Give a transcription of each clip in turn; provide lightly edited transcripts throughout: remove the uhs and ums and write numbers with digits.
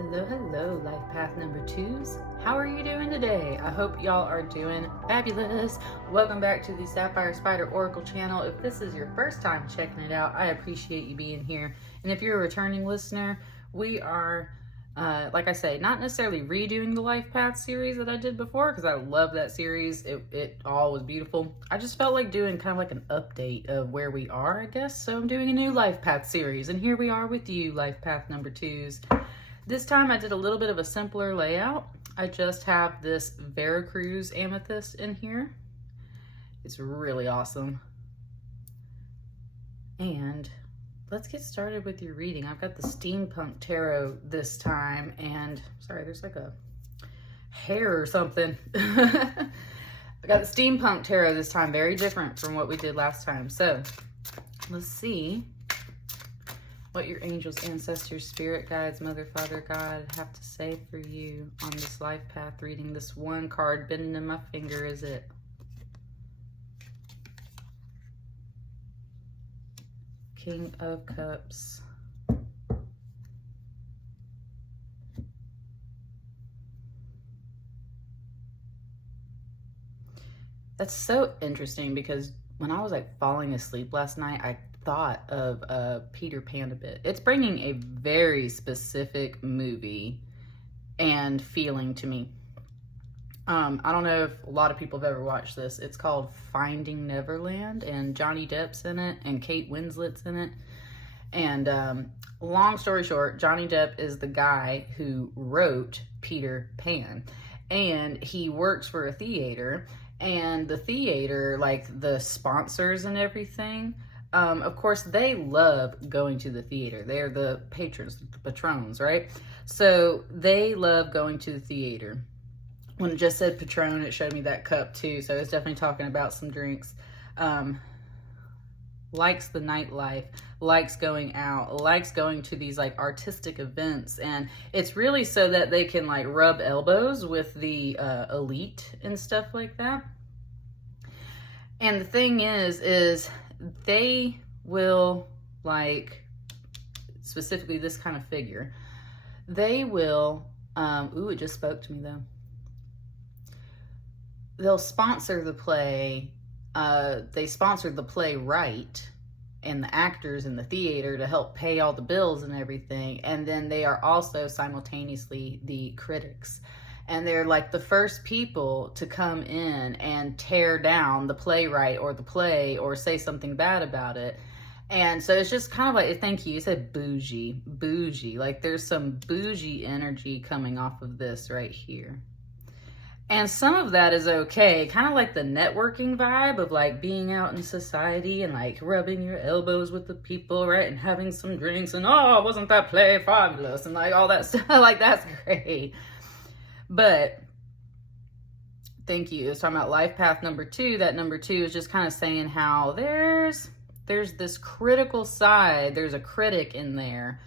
Hello, hello, life path number twos. How are you doing today? I hope y'all are doing fabulous. Welcome back to the Sapphire Spider Oracle channel. If this is your first time checking it out, I appreciate you being here. And if you're a returning listener, we are, like I say, not necessarily redoing the life path series that I did before, because I love that series. It all was beautiful. I just felt like doing kind of like an update of where we are, I guess. So I'm doing a new life path series, and here we are with you, life path number twos. This time I did a little bit of a simpler layout. I just have this Veracruz Amethyst in here. It's really awesome. And let's get started with your reading. I've got the Steampunk Tarot this time, and sorry, there's like a hair or something. I got the Steampunk Tarot this time, very different from what we did last time. So let's see what your angels, ancestors, spirit guides, mother, father, God have to say for you on this life path reading. This one card bending in my finger is it. King of Cups. That's so interesting because when I was like falling asleep last night, I thought of Peter Pan a bit. It's bringing a very specific movie and feeling to me. I don't know if a lot of people have ever watched this. It's called Finding Neverland, and Johnny Depp's in it, and Kate Winslet's in it. And long story short, Johnny Depp is the guy who wrote Peter Pan, and he works for a theater, and the theater, like the sponsors and everything, of course, they love going to the theater. They're the patrons, the patrons, right? So they love going to the theater. When it just said Patron, it showed me that cup too. So it's definitely talking about some drinks. Likes the nightlife, likes going out, likes going to these like artistic events. And it's really so that they can like rub elbows with the elite and stuff like that. And the thing is they will, like, specifically this kind of figure, they will, ooh, it just spoke to me though. They'll sponsor the play, they sponsor the playwright and the actors in the theater to help pay all the bills and everything. And then they are also simultaneously the critics. And they're like the first people to come in and tear down the playwright or the play or say something bad about it. And so it's just kind of like, thank you, you said bougie, like there's some bougie energy coming off of this right here. And some of that is okay, kind of like the networking vibe of like being out in society and like rubbing your elbows with the people, right? And having some drinks and, oh, wasn't that play fabulous? And like all that stuff, like that's great. But thank you. It's talking about life path number two. That number two is just kind of saying how there's this critical side. There's a critic in there.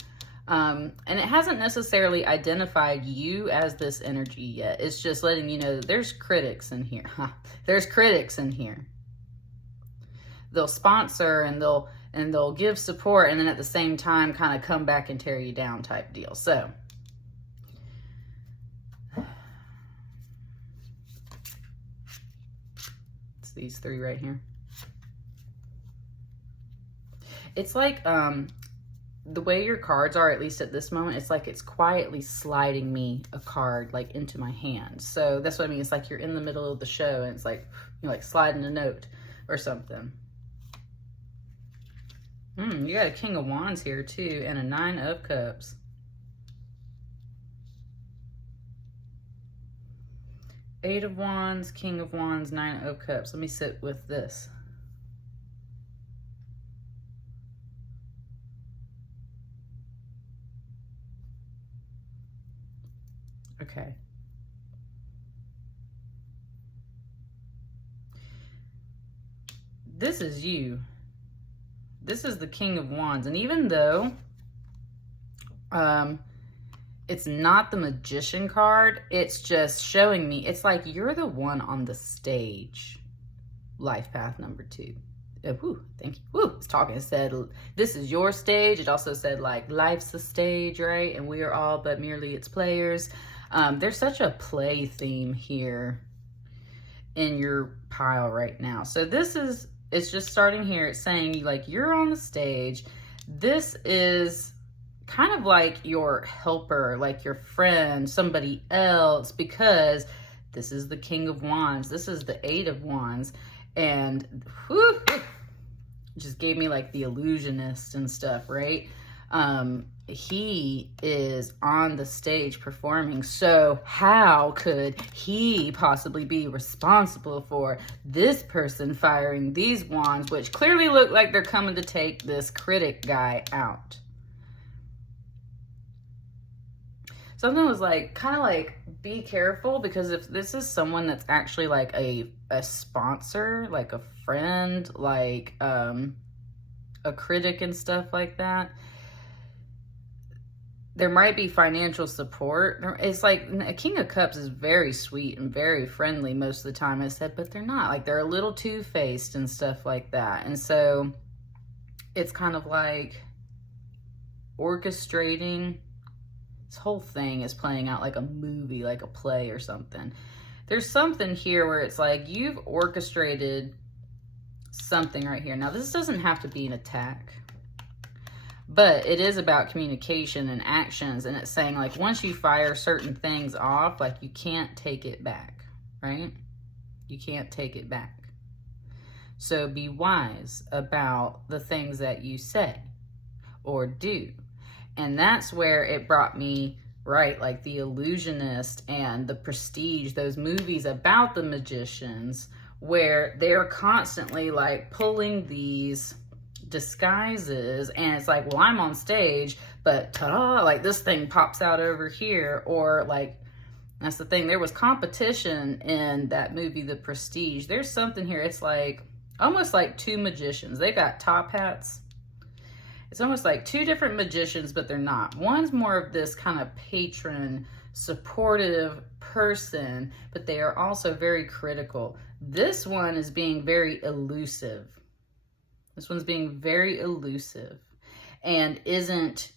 And it hasn't necessarily identified you as this energy yet. It's just letting you know that there's critics in here. There's critics in here. They'll sponsor and they'll give support, and then at the same time kind of come back and tear you down type deal. So it's these three right here. It's like the way your cards are, at least at this moment, it's like it's quietly sliding me a card like into my hand. So that's what I mean. It's like you're in the middle of the show and it's like you're like sliding a note or something. You got a King of Wands here too, and a Nine of Cups. Eight of Wands, King of Wands, Nine of Cups. Let me sit with this. Okay. This is you. This is the King of Wands. And even though it's not the Magician card, it's just showing me, it's like you're the one on the stage, life path number two. thank you. Woo, it's talking. It said, this is your stage. It also said, like, life's a stage, right? And we are all but merely its players. There's such a play theme here in your pile right now. So it's just starting here. It's saying, like, you're on the stage. This is kind of like your helper, like your friend, somebody else, because this is the King of Wands. This is the Eight of Wands. And whew, just gave me like the illusionist and stuff, right? He is on the stage performing. So how could he possibly be responsible for this person firing these wands, which clearly look like they're coming to take this critic guy out? Something was like, kind of like, be careful, because if this is someone that's actually like a sponsor, like a friend, like a critic and stuff like that, there might be financial support. It's like a King of Cups is very sweet and very friendly most of the time, I said, but they're not. Like, they're a little two-faced and stuff like that. And so it's kind of like orchestrating. This whole thing is playing out like a movie, like a play or something. There's something here where it's like you've orchestrated something right here. Now, this doesn't have to be an attack, but it is about communication and actions. And it's saying, like, once you fire certain things off, like, you can't take it back, right? You can't take it back. So be wise about the things that you say or do. And that's where it brought me, right, like The Illusionist and The Prestige, those movies about the magicians, where they're constantly like pulling these disguises, and it's like, well, I'm on stage, but ta-da, like this thing pops out over here. Or like, that's the thing, there was competition in that movie, The Prestige. There's something here, it's like almost like two magicians. They got top hats. It's almost like two different magicians, but they're not. One's more of this kind of patron, supportive person, but they are also very critical. This one is being very elusive. This one's being very elusive and isn't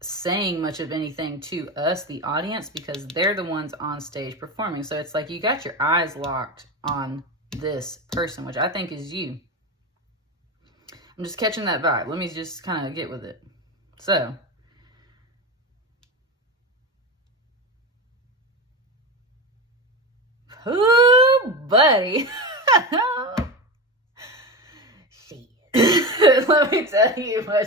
saying much of anything to us, the audience, because they're the ones on stage performing. So it's like you got your eyes locked on this person, which I think is you. I'm just catching that vibe. Let me just kind of get with it. So, ooh, buddy. Shit. Let me tell you much.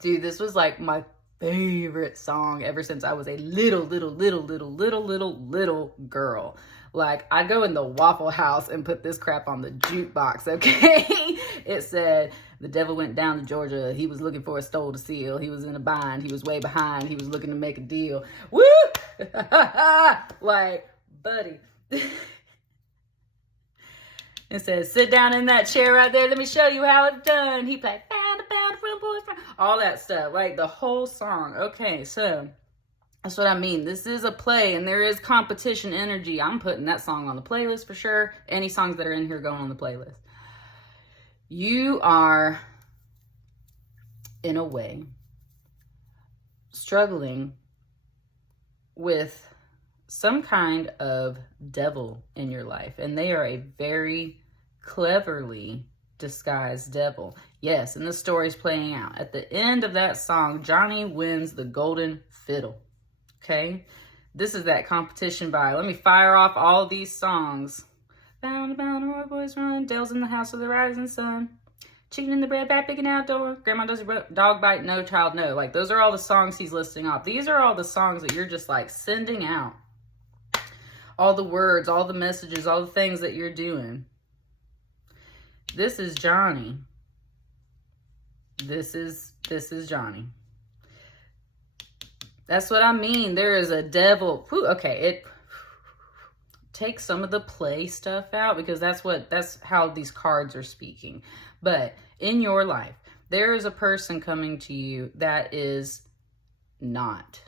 Dude, this was like my favorite song ever since I was a little girl. Like, I'd go in the Waffle House and put this crap on the jukebox, okay? It said, the devil went down to Georgia. He was looking for a stole to steal. He was in a bind. He was way behind. He was looking to make a deal. Woo! Like, buddy. It says, sit down in that chair right there. Let me show you how it's done. He played, pound, front boys, all that stuff. Like, the whole song. Okay, so that's what I mean. This is a play, and there is competition energy. I'm putting that song on the playlist for sure. Any songs that are in here going on the playlist. You are, in a way, struggling with some kind of devil in your life, and they are a very cleverly disguised devil. Yes, and the story's playing out. At the end of that song, Johnny wins the golden fiddle. Okay, this is that competition by. Let me fire off all of these songs. Bound, Roy Boys Run, Dale's in the House of the Rising Sun, Chicken in the Bread, Back Big and Outdoor, Grandma Does a Dog Bite, No Child No. Like, those are all the songs he's listing off. These are all the songs that you're just like sending out. All the words, all the messages, all the things that you're doing. This is Johnny. This is Johnny. That's what I mean. There is a devil. Whew, okay, it takes some of the play stuff out, because that's how these cards are speaking. But in your life, there is a person coming to you that is not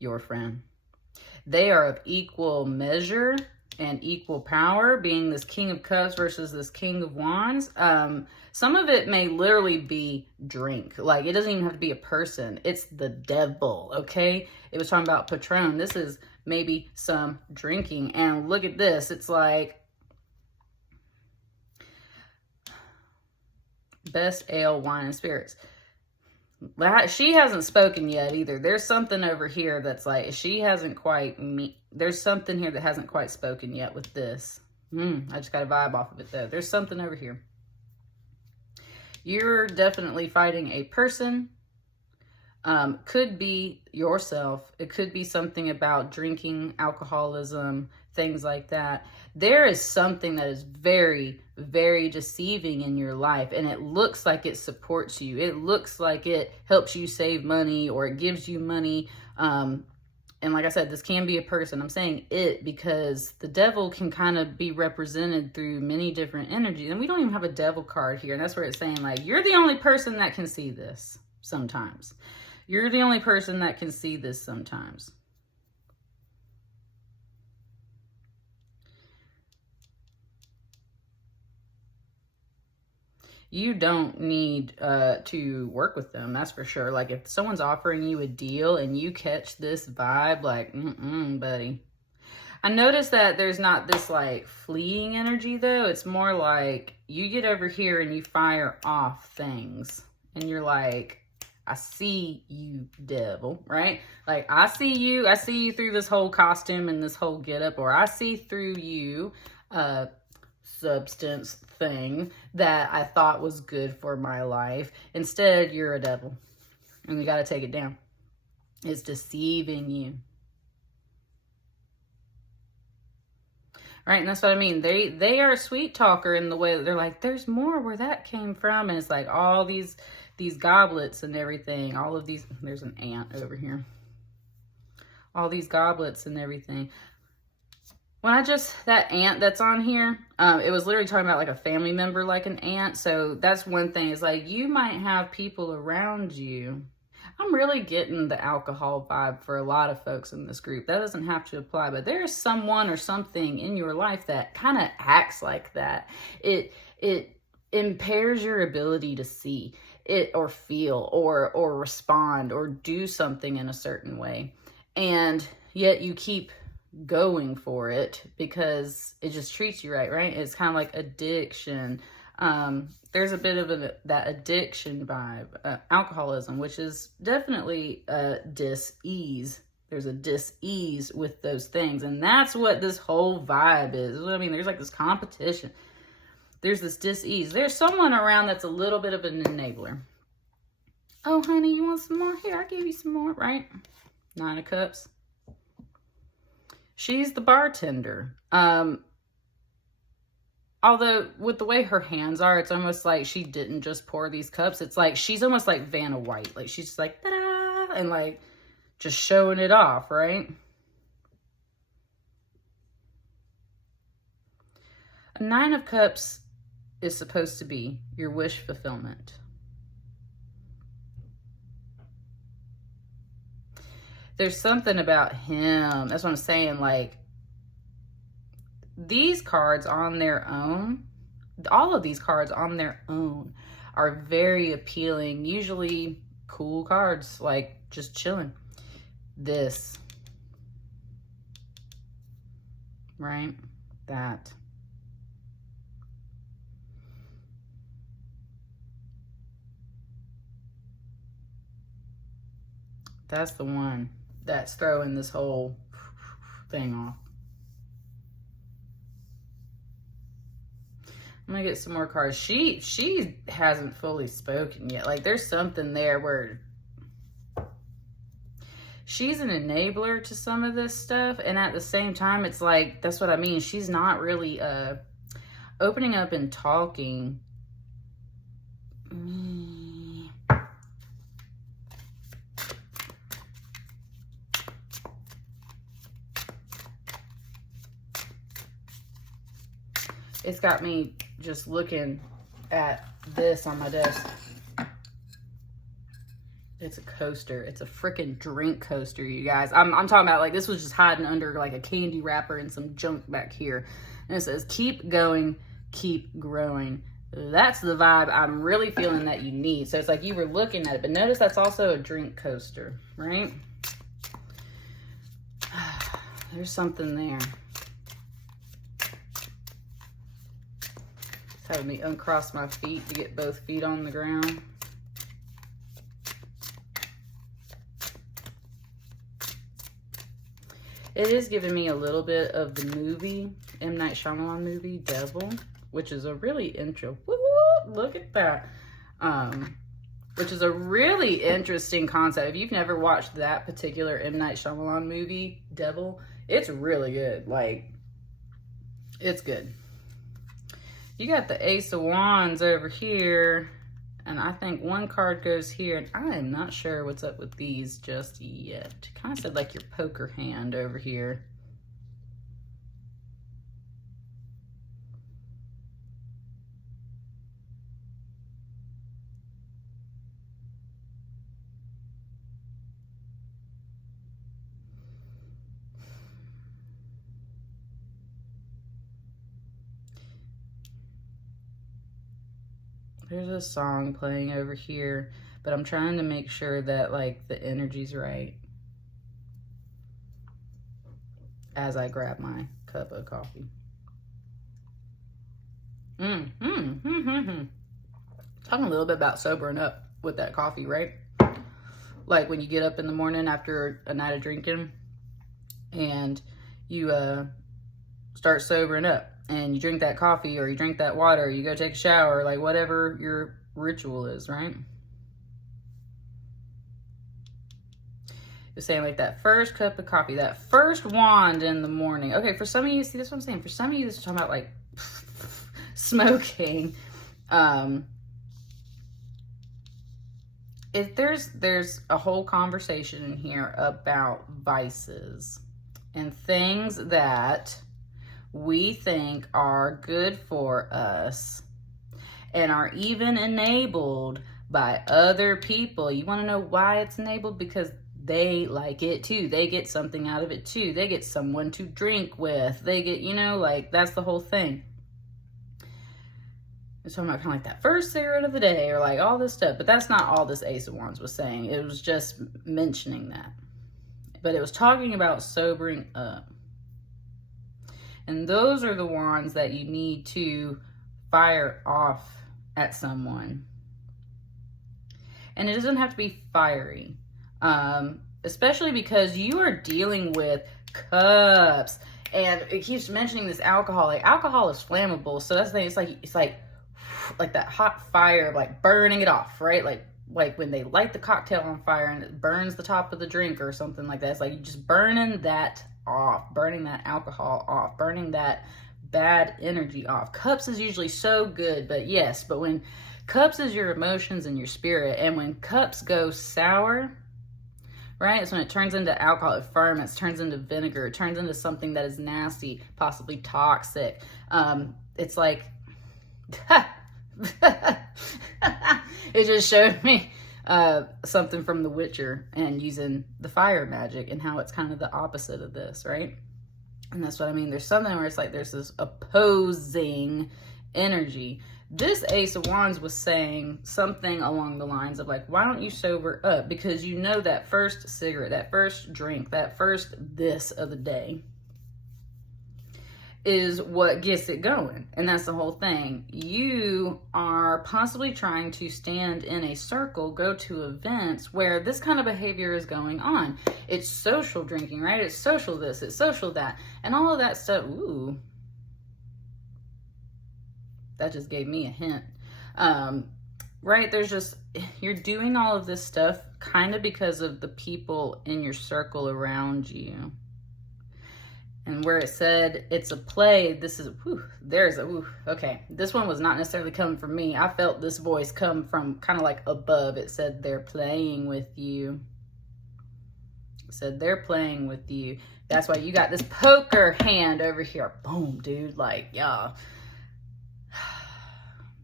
your friend. They are of equal measure and equal power, being this King of Cups versus this King of Wands. Some of it may literally be drink. Like, it doesn't even have to be a person. It's the devil, okay? It was talking about Patron. This is maybe some drinking. And look at this. It's like best ale, wine, and spirits. She hasn't spoken yet either. There's something over here that's like, she hasn't quite, there's something here that hasn't quite spoken yet with this. I just got a vibe off of it though. There's something over here. You're definitely fighting a person. Could be yourself. It could be something about drinking, alcoholism, things like that. There is something that is very, very deceiving in your life, and it looks like it supports you. It looks like it helps you save money, or it gives you money. And like I said, this can be a person. I'm saying it because the devil can kind of be represented through many different energies, and we don't even have a devil card here. And that's where it's saying, like, you're the only person that can see this sometimes. You're the only person that can see this sometimes. You don't need to work with them, that's for sure. Like, if someone's offering you a deal and you catch this vibe, like, buddy. I noticed that there's not this, like, fleeing energy, though. It's more like you get over here and you fire off things. And you're like, I see you, devil, right? Like, I see you through this whole costume and this whole getup, or I see through you, substance thing that I thought was good for my life. Instead, you're a devil, and you got to take it down. It's deceiving you. Right, and that's what I mean. They are a sweet talker in the way that they're like, there's more where that came from. And it's like all these goblets and everything. All of these, there's an ant over here. All these goblets and everything. When that ant that's on here, it was literally talking about like a family member, like an ant. So that's one thing. It's like, you might have people around you. I'm really getting the alcohol vibe for a lot of folks in this group. That doesn't have to apply, but there's someone or something in your life that kind of acts like that. It impairs your ability to see it or feel or respond or do something in a certain way. And yet you keep going for it because it just treats you right? It's kind of like addiction. There's a bit of that addiction vibe, alcoholism, which is definitely dis-ease. There's a dis-ease with those things. And that's what this whole vibe is. I mean, there's like this competition. There's this dis-ease. There's someone around that's a little bit of an enabler. Oh, honey, you want some more? Here, I'll give you some more, right? 9 of Cups. She's the bartender. Although with the way her hands are, it's almost like she didn't just pour these cups. It's like she's almost like Vanna White. Like, she's just like, ta-da, and like just showing it off, right? A 9 of Cups is supposed to be your wish fulfillment. There's something about him. That's what I'm saying. Like, these cards on their own, all of these cards on their own are very appealing. Usually cool cards, like just chilling. This, right? That. That's the one that's throwing this whole thing off. I'm gonna get some more cards. She hasn't fully spoken yet. Like, there's something there where she's an enabler to some of this stuff, and at the same time, it's like, that's what I mean. She's not really opening up and talking. It's got me just looking at this on my desk. It's a coaster. It's a freaking drink coaster, you guys. I'm talking about, like, this was just hiding under like a candy wrapper and some junk back here. And it says, keep going, keep growing. That's the vibe I'm really feeling that you need. So it's like you were looking at it, but notice that's also a drink coaster, right? There's something there. It's having me uncross my feet to get both feet on the ground. It is giving me a little bit of the movie, M. Night Shyamalan movie, Devil, which is a really look at that. Which is a really interesting concept. If you've never watched that particular M. Night Shyamalan movie, Devil, it's really good. Like, it's good. You got the Ace of Wands over here, and I think one card goes here, and I am not sure what's up with these just yet. Kind of said like your poker hand over here. There's a song playing over here, but I'm trying to make sure that, like, the energy's right as I grab my cup of coffee. Talking a little bit about sobering up with that coffee, right? Like when you get up in the morning after a night of drinking and you start sobering up. And you drink that coffee, or you drink that water, or you go take a shower, like whatever your ritual is, right? You're saying like that first cup of coffee, that first wand in the morning. Okay, for some of you, see, that's what I'm saying. For some of you, this is talking about like smoking. If there's a whole conversation in here about vices and things that we think are good for us and are even enabled by other people. You want to know why it's enabled? Because they like it too. They get something out of it too. They get someone to drink with. They get, you know, like, that's the whole thing. It's talking about kind of like that first cigarette of the day, or like all this stuff. But that's not all this Ace of Wands was saying. It was just mentioning that. But it was talking about sobering up. And those are the wands that you need to fire off at someone. And it doesn't have to be fiery. Especially because you are dealing with cups. And it keeps mentioning this alcohol. Like, alcohol is flammable. So that's the thing. It's like that hot fire of like burning it off, right? Like when they light the cocktail on fire and it burns the top of the drink or something like that. It's like you just burning that off, burning that alcohol off, burning that bad energy off. Cups is usually so good, but when cups is your emotions and your spirit, and when cups go sour, right, it's when it turns into alcohol, it ferments, turns into vinegar, it turns into something that is nasty, possibly toxic. It's like it just showed me something from The Witcher and using the fire magic and how it's kind of the opposite of this, right? And that's what I mean. There's something where it's like there's this opposing energy. This Ace of Wands was saying something along the lines of like, why don't you sober up? Because you know that first cigarette, that first drink, that first this of the day is what gets it going. And that's the whole thing. You are possibly trying to stand in a circle, go to events where this kind of behavior is going on. It's social drinking, right? It's social this, it's social that, and all of that stuff. Ooh, that just gave me a hint. Right? There's just, you're doing all of this stuff kind of because of the people in your circle around you. And where it said it's a play, this is, okay. This one was not necessarily coming from me. I felt this voice come from kind of like above. It said they're playing with you. It said they're playing with you. That's why you got this poker hand over here. Boom, dude. Like, yeah.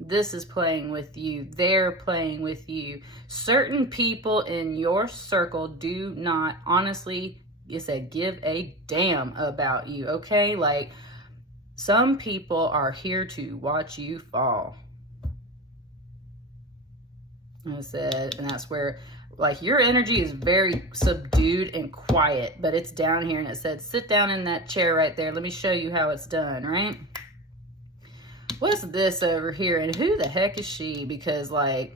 This is playing with you. They're playing with you. Certain people in your circle do not, honestly, you said, give a damn about you, okay? Like, some people are here to watch you fall. I said, and that's where, like, your energy is very subdued and quiet, but it's down here, and it said, sit down in that chair right there. Let me show you how it's done, right? What's this over here, and who the heck is she? Because, like,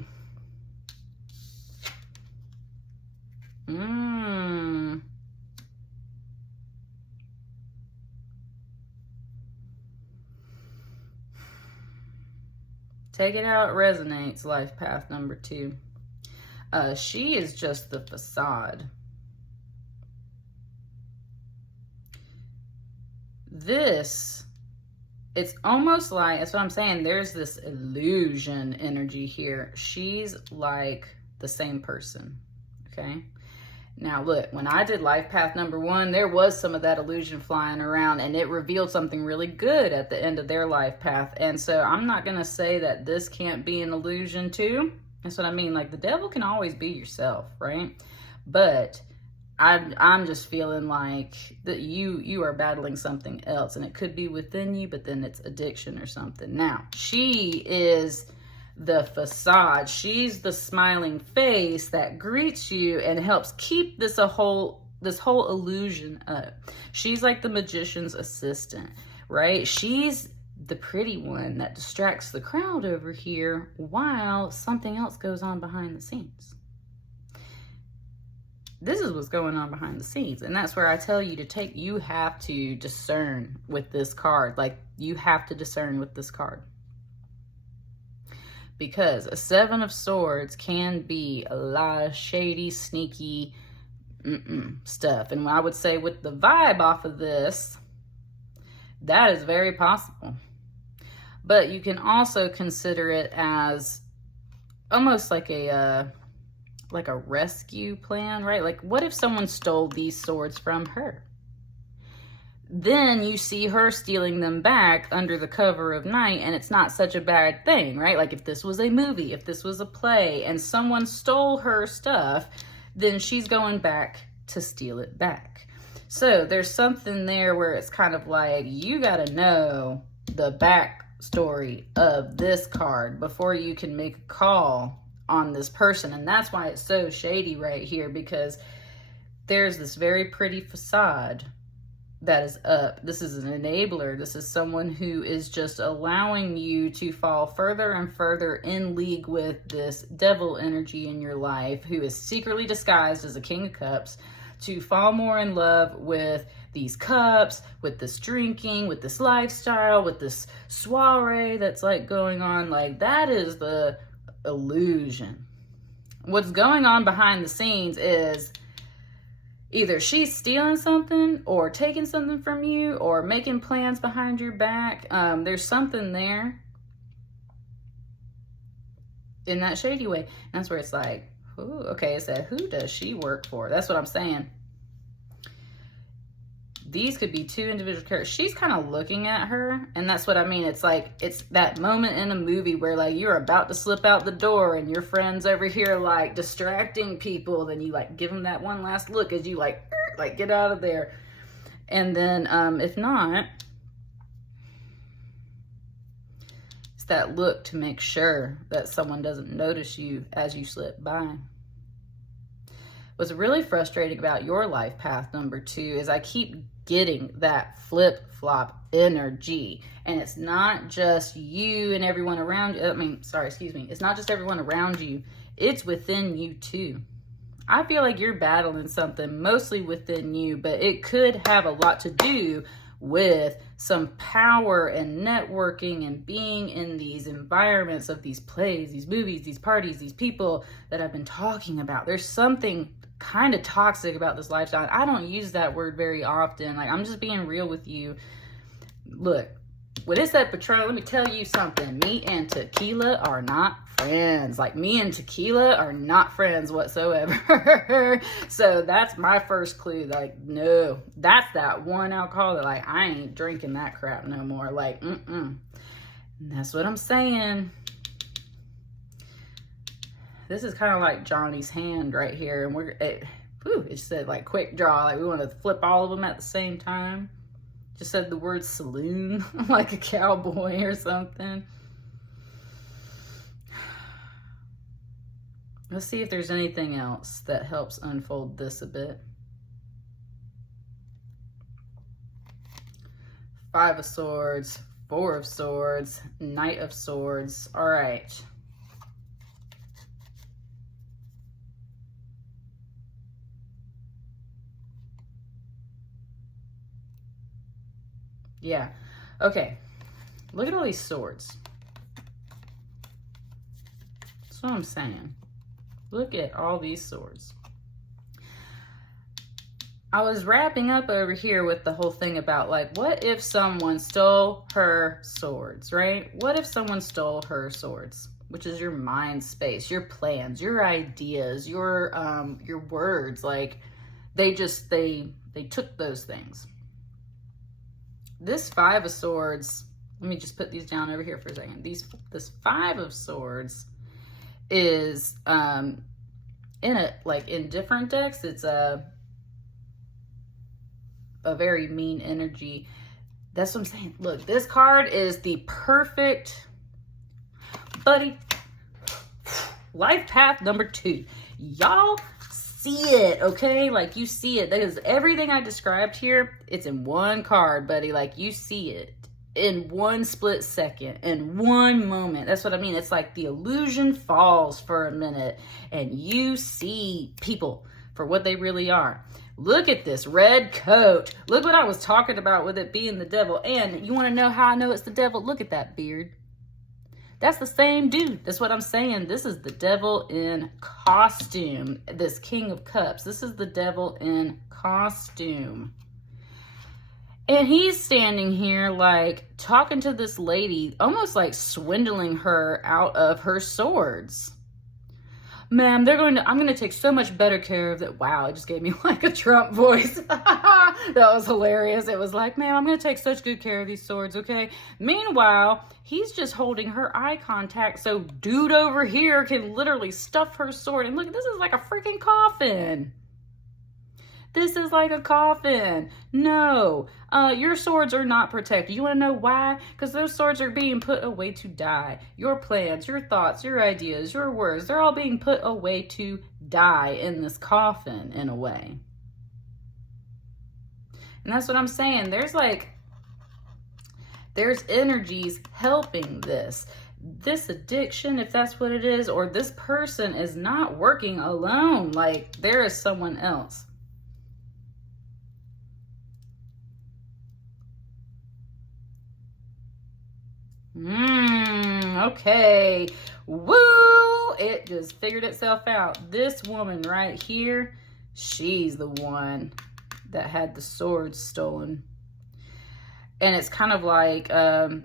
take it how it resonates, life path number 2. She is just the facade. This, it's almost like, that's what I'm saying, there's this illusion energy here. She's like the same person, okay? Now look, when I did life path number 1, there was some of that illusion flying around, and it revealed something really good at the end of their life path. And so I'm not going to say that this can't be an illusion too. That's what I mean. Like, the devil can always be yourself, right? But I'm just feeling like that you are battling something else, and it could be within you, but then it's addiction or something. Now, she is the facade. She's the smiling face that greets you and helps keep this whole illusion up. She's like the magician's assistant, right? She's the pretty one that distracts the crowd over here while something else goes on behind the scenes. This is what's going on behind the scenes. And that's where I tell you you have to discern with this card. Like, you have to discern with this card. Because a 7 of Swords can be a lot of shady, sneaky stuff. And I would say with the vibe off of this, that is very possible. But you can also consider it as almost like a rescue plan, right? Like, what if someone stole these swords from her? Then you see her stealing them back under the cover of night, and it's not such a bad thing, right? Like, if this was a movie, if this was a play, and someone stole her stuff, then she's going back to steal it back. So there's something there where it's kind of like, you got to know the backstory of this card before you can make a call on this person. And that's why it's so shady right here, because there's this very pretty facade that is up. This is an enabler. This is someone who is just allowing you to fall further and further in league with this devil energy in your life, who is secretly disguised as a King of Cups, to fall more in love with these cups, with this drinking, with this lifestyle, with this soiree that's like going on. Like, that is the illusion. What's going on behind the scenes is either she's stealing something or taking something from you or making plans behind your back. There's something there in that shady way. And that's where it's like, ooh, okay, it said, who does she work for? That's what I'm saying. These could be 2 individual characters. She's kind of looking at her, and that's what I mean. It's like, it's that moment in a movie where, like, you're about to slip out the door and your friend's over here, like, distracting people. Then you, like, give them that one last look as you, like, get out of there. And then, if not, it's that look to make sure that someone doesn't notice you as you slip by. What's really frustrating about your life path number 2 is I keep getting that flip-flop energy. And it's not just you and everyone around you. It's not just everyone around you. It's within you too. I feel like you're battling something mostly within you, but it could have a lot to do with some power and networking and being in these environments of these plays, these movies, these parties, these people that I've been talking about. There's something kind of toxic about this lifestyle. I don't use that word very often. Like, I'm just being real with you. Look, when it's that Patron, let me tell you something. Me and tequila are not friends. Like, me and tequila are not friends whatsoever. So that's my first clue. Like, no, that's that one alcohol that, like, I ain't drinking that crap no more. Like, And that's what I'm saying. this is kind of like Johnny's hand right here. And it said like quick draw. Like we want to flip all of them at the same time. Just said the word saloon, like a cowboy or something. Let's see if there's anything else that helps unfold this a bit. 5 of Swords, 4 of Swords, Knight of Swords. All right. Yeah. Okay. Look at all these swords. That's what I'm saying. Look at all these swords. I was wrapping up over here with the whole thing about like, what if someone stole her swords, right? What if someone stole her swords, which is your mind space, your plans, your ideas, your words. Like they took those things. This 5 of Swords, let me just put these down over here for a second. This 5 of Swords is in different decks, it's a very mean energy. That's what I'm saying. Look, this card is the perfect, buddy, life path number 2. Y'all see it, okay? Like you see it. That is everything I described here. It's in one card, buddy. Like you see it in one split second, in one moment. That's what I mean. It's like the illusion falls for a minute and you see people for what they really are. Look at this red coat. Look what I was talking about with it being the devil. And you want to know how I know it's the devil? Look at that beard. That's the same dude. That's what I'm saying. This is the devil in costume. This King of Cups. This is the devil in costume. And he's standing here like talking to this lady, almost like swindling her out of her swords. Ma'am, I'm going to take so much better care of that. Wow, it just gave me like a Trump voice. That was hilarious. It was like, ma'am, I'm going to take such good care of these swords, okay? Meanwhile, he's just holding her eye contact so dude over here can literally stuff her sword. And look, this is like a freaking coffin. This is like a coffin. No, your swords are not protected. You want to know why? Because those swords are being put away to die. Your plans, your thoughts, your ideas, your words, they're all being put away to die in this coffin in a way. And that's what I'm saying. There's energies helping this. This addiction, if that's what it is, or this person is not working alone. Like there is someone else. Okay. Woo! It just figured itself out. This woman right here, she's the one that had the sword stolen. And it's kind of like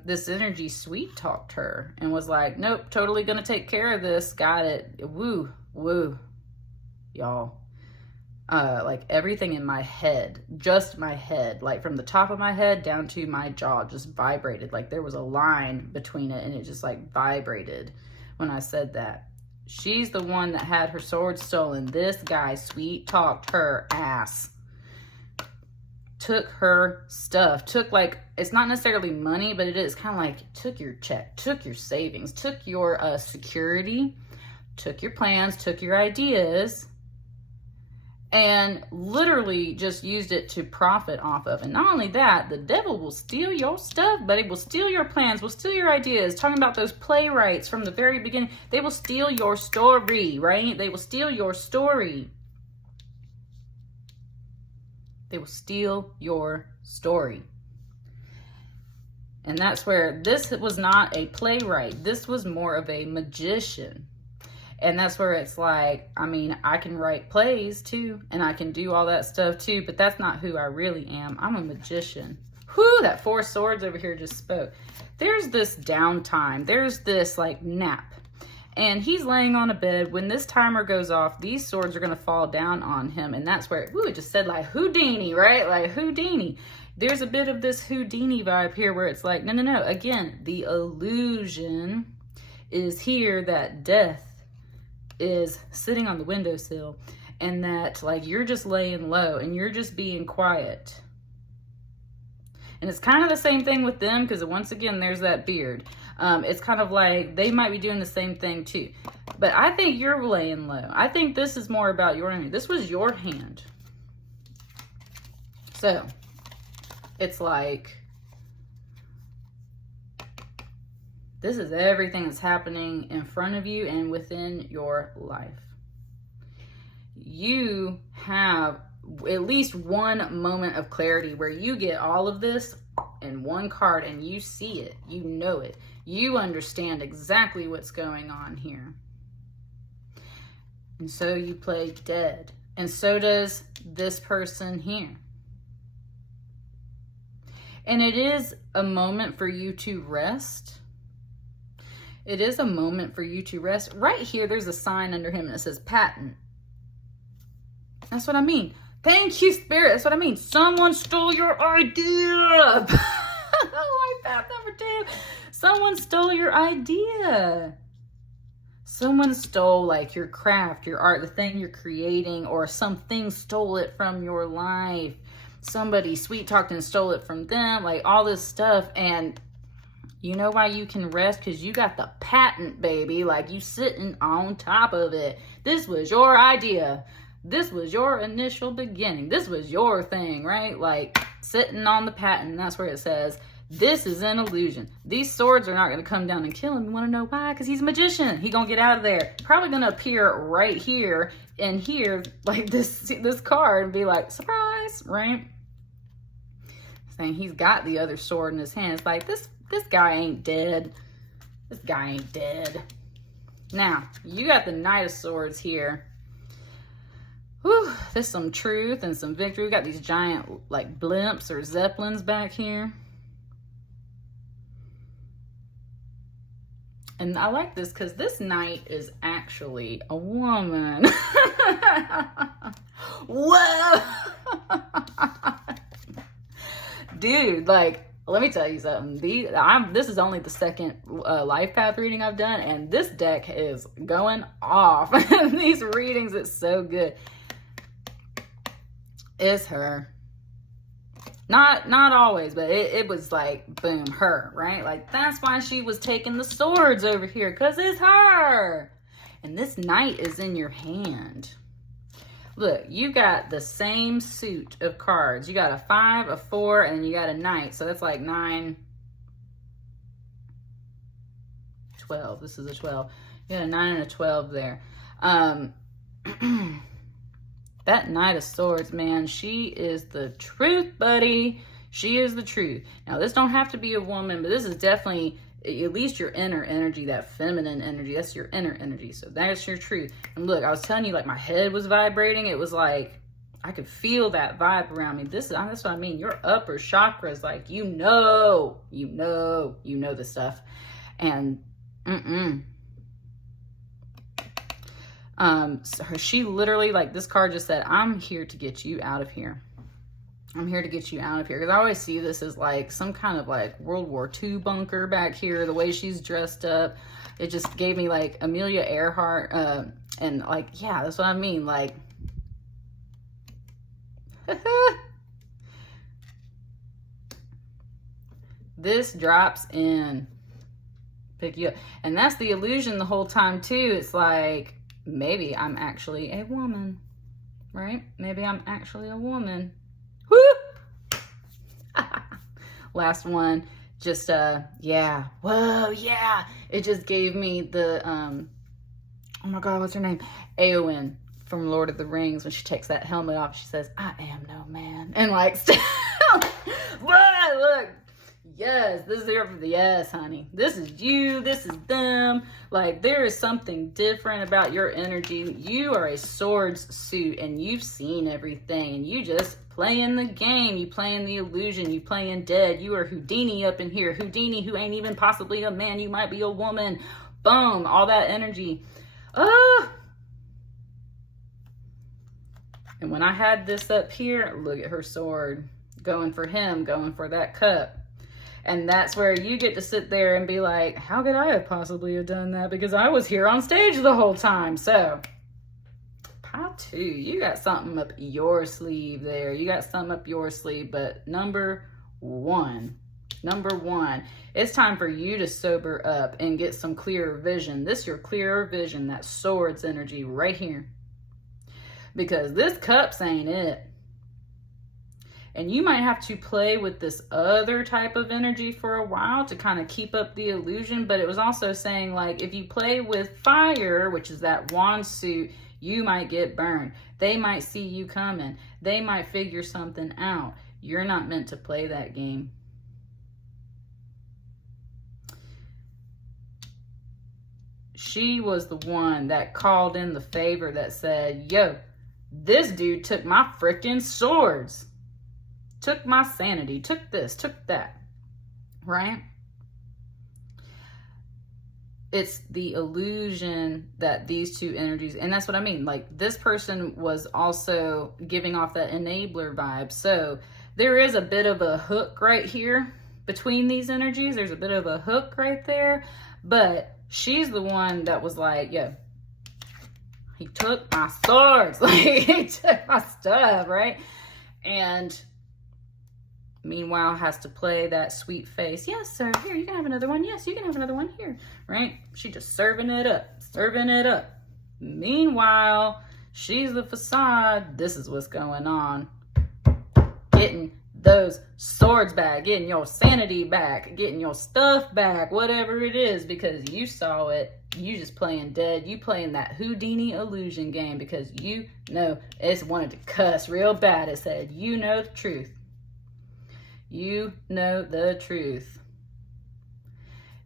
this energy sweet talked her and was like, nope, totally gonna take care of this. Got it. Woo, woo, y'all. Like everything in my head, just my head, like from the top of my head down to my jaw just vibrated. Like there was a line between it and it just like vibrated when I said that. She's the one that had her sword stolen. This guy sweet talked her ass. Took her stuff. Took like, it's not necessarily money, but it is kind of like took your check, took your savings, took your security, took your plans, took your ideas, and literally just used it to profit off of. And not only that, the devil will steal your stuff, but it will steal your plans, will steal your ideas. Talking about those playwrights from the very beginning, they will steal your story, right? They will steal your story. They will steal your story. And that's where this was not a playwright. This was more of a magician. And that's where it's like, I mean, I can write plays too, and I can do all that stuff too, but that's not who I really am. I'm a magician. Whew, that 4 swords over here just spoke. There's this downtime. There's this like nap. And he's laying on a bed. When this timer goes off, these swords are going to fall down on him. And that's where, ooh, it just said like Houdini, right? Like Houdini. There's a bit of this Houdini vibe here where it's like, no. Again, the illusion is here that death is sitting on the windowsill, and that like you're just laying low and you're just being quiet. And it's kind of the same thing with them, because once again, there's that beard. It's kind of like they might be doing the same thing too. But I think you're laying low. I think this is more about your energy. This was your hand. So it's like, this is everything that's happening in front of you and within your life. You have at least one moment of clarity where you get all of this in one card and you see it, you know it, you understand exactly what's going on here. And so you play dead. And so does this person here. And it is a moment for you to rest. It is a moment for you to rest. Right here, there's a sign under him that says patent. That's what I mean. Thank you, Spirit. That's what I mean. Someone stole your idea. Life path number 2. Someone stole your idea. Someone stole like your craft, your art, the thing you're creating, or something stole it from your life. Somebody sweet talked and stole it from them, like all this stuff. And you know why you can rest? Because you got the patent, baby. Like you sitting on top of it. This was your idea. This was your initial beginning. This was your thing, right? Like sitting on the patent. That's where it says, this is an illusion. These swords are not going to come down and kill him. You want to know why? Because he's a magician. He's going to get out of there. Probably going to appear right here and here, like this card, and be like, surprise, right? Saying he's got the other sword in his hand. It's like, this guy ain't dead. This guy ain't dead. Now, you got the Knight of Swords here. Whew, there's some truth and some victory. We got these giant like blimps or zeppelins back here. And I like this because this knight is actually a woman. Whoa! Dude, like, let me tell you something. This is only the second life path reading I've done, and this deck is going off. These readings, it's so good. It's her. Not always, but it was like, boom, her, right? Like, that's why she was taking the swords over here, because it's her. And this knight is in your hand. Look, you got the same suit of cards. You got a 5, a 4, and you got a knight. So that's like 9, 12. This is a 12. You got a 9 and a 12 there. That Knight of Swords, man, she is the truth, buddy. She is the truth. Now, this don't have to be a woman, but this is definitely at least your inner energy, that feminine energy. That's your inner energy. So that's your truth. And look, I was telling you, like, my head was vibrating. It was like, I could feel that vibe around me. That's what I mean. Your upper chakras, like, you know this stuff. And, so she literally, like, this card just said, I'm here to get you out of here. I'm here to get you out of here. Because I always see this as like some kind of like World War II bunker back here. The way she's dressed up, it just gave me like Amelia Earhart. And like, yeah, that's what I mean. Like, this drops in, pick you up. And that's the illusion the whole time too. It's like, maybe I'm actually a woman, right? Maybe I'm actually a woman. Woo! Last one, just, yeah. Whoa, yeah. It just gave me the, oh my God, what's her name? Eowyn from Lord of the Rings. When she takes that helmet off, she says, I am no man. And like, look. Yes, this is here for the yes, honey. This is you. This is them. Like, there is something different about your energy. You are a swords suit, and you've seen everything, and you just playing the game. You playing the illusion. You playing dead. You are Houdini up in here. Houdini, who ain't even possibly a man. You might be a woman. Boom. All that energy. Ah. And when I had this up here, look at her sword. Going for him. Going for that cup. And that's where you get to sit there and be like, how could I have possibly have done that? Because I was here on stage the whole time. So, pile 2, you got something up your sleeve there. You got something up your sleeve. But number one, it's time for you to sober up and get some clearer vision. This your clearer vision, that swords energy right here. Because this cups ain't it. And you might have to play with this other type of energy for a while to kind of keep up the illusion. But it was also saying, like, if you play with fire, which is that wand suit, you might get burned. They might see you coming. They might figure something out. You're not meant to play that game. She was the one that called in the favor that said, yo, this dude took my freaking swords. Took my sanity, took this, took that, right? It's the illusion that these two energies, and that's what I mean. Like, this person was also giving off that enabler vibe. So there is a bit of a hook right here between these energies. There's a bit of a hook right there, but she's the one that was like, yo, he took my swords, like he took my stuff, right? And meanwhile has to play that sweet face. Yes, sir. Here, you can have another one. Yes, you can have another one here. Right? She just serving it up. Serving it up. Meanwhile, she's the facade. This is what's going on. Getting those swords back. Getting your sanity back. Getting your stuff back. Whatever it is. Because you saw it. You just playing dead. You playing that Houdini illusion game. Because you know it's wanted to cuss real bad. It said, you know the truth. You know the truth.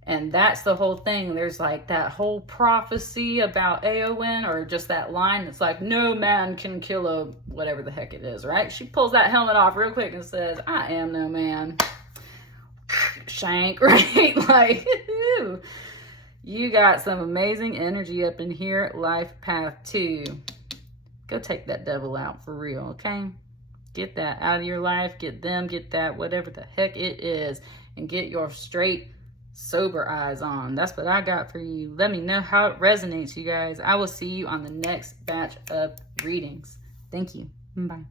And that's the whole thing. There's like that whole prophecy about Eowyn, or just that line that's like, no man can kill a whatever the heck it is, right? She pulls that helmet off real quick and says, I am no man. Shank, right? Like, you got some amazing energy up in here. Life path 2. Go take that devil out for real, okay? Get that out of your life. Get them, get that, whatever the heck it is. And get your straight, sober eyes on. That's what I got for you. Let me know how it resonates, you guys. I will see you on the next batch of readings. Thank you. Bye.